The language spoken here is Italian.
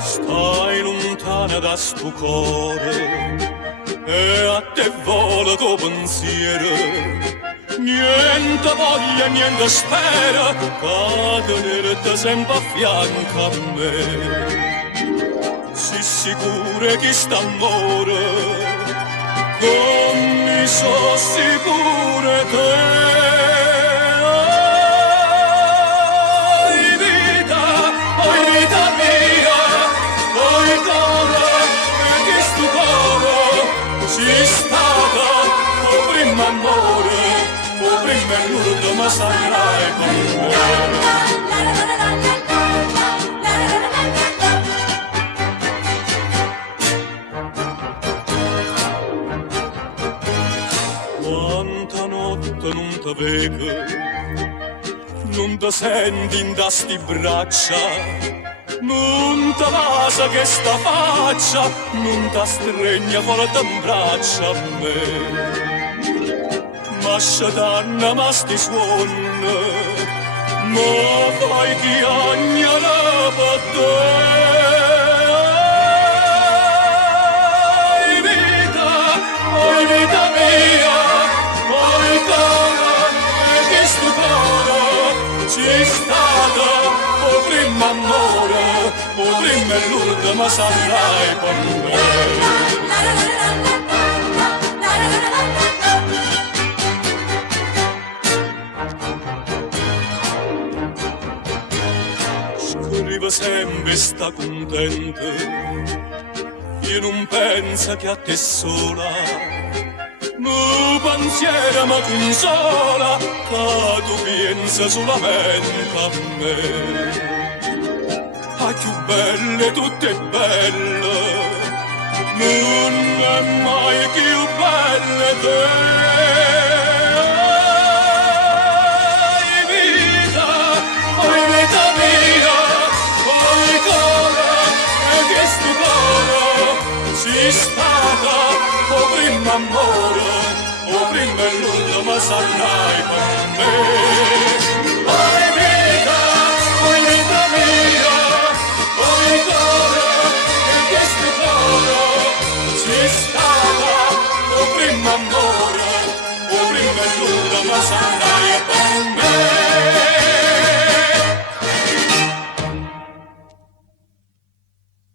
Stai lontana da sto cuore e a te vola tuo pensiero. Niente voglia, niente spera, che tenerti sempre a fianco a me. Si sicura che st'amore, come so sicura te. Ci stata, o prima amore, o prima è l'ultima sarai con me. Quanta notte non ti vedo, non ti senti in da sti braccia, non ti passa che sta faccia, non ti stregna forte in braccia a me. Ma scetanna ma sti suona, ma fai chiagnare per te. Oi vita mia, oi cara, che sto cuore ci stata, o prima amore, o prima è l'ultima sarai con me. Scrive sempre sta contenta, io non penso che a te sola, no pensiero mi consola, che tu pensi solamente a me. Ah, più belle, tutte belle, non è mai più belle te. Oi vita mia, oi cara, e che sto cuore ci stata, o prima amore, o prima è l'ultima sarai con me. Oi vita mia, oi cara, e che sto cuore ci stata, o prima amore, o prima è l'ultima sarai con me.